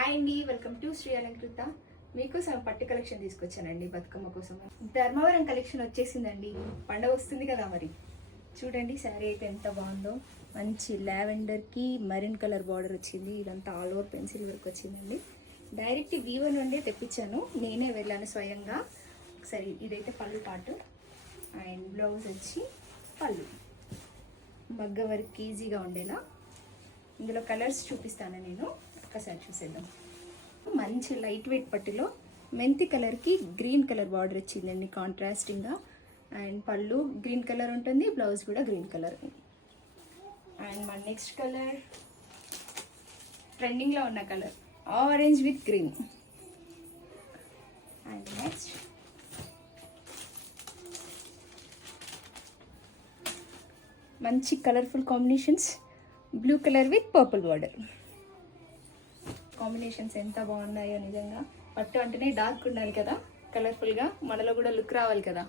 Hi అండి, welcome to Shri Alankrita. మీకోసం పట్టు కలెక్షన్ తీసుకొచ్చానండి బతుకమ్మ కోసం. ధర్మవరం కలెక్షన్ వచ్చేసిందండి, పండగ వస్తుంది కదా మరి. చూడండి శారీ అయితే ఎంత బాగుందో, మంచి లావెండర్కి మరీన్ కలర్ బార్డర్ వచ్చింది. ఇదంతా ఆల్ ఓవర్ పెన్సిల్ వర్క్ వచ్చిందండి. డైరెక్ట్ వీవో నుండే తెప్పించాను, నేనే వెళ్ళాను స్వయంగా. సరే, ఇదైతే పళ్ళు పాటు అండ్ బ్లౌజ్ వచ్చి పళ్ళు మగ్గ వర్క్ ఈజీగా ఉండేలా. ఇందులో కలర్స్ చూపిస్తాను నేను, ఒక్కసారి చూసేద్దాం. మంచి లైట్ వెయిట్ పట్టులో మెంతి కలర్కి గ్రీన్ కలర్ బార్డర్ వచ్చిందండి కాంట్రాస్టింగ్గా. అండ్ పళ్ళు గ్రీన్ కలర్ ఉంటుంది, బ్లౌజ్ కూడా గ్రీన్ కలర్. అండ్ మన నెక్స్ట్ కలర్ ట్రెండింగ్లో ఉన్న colour orange with green. And next మంచి colourful combinations, blue colour with purple border. Combinations ఎంత బాగున్నాయో నిజంగా. పట్టు అంటేనే డార్క్ ఉండాలి కదా, కలర్ఫుల్గా, మనలో కూడా లుక్ రావాలి కదా.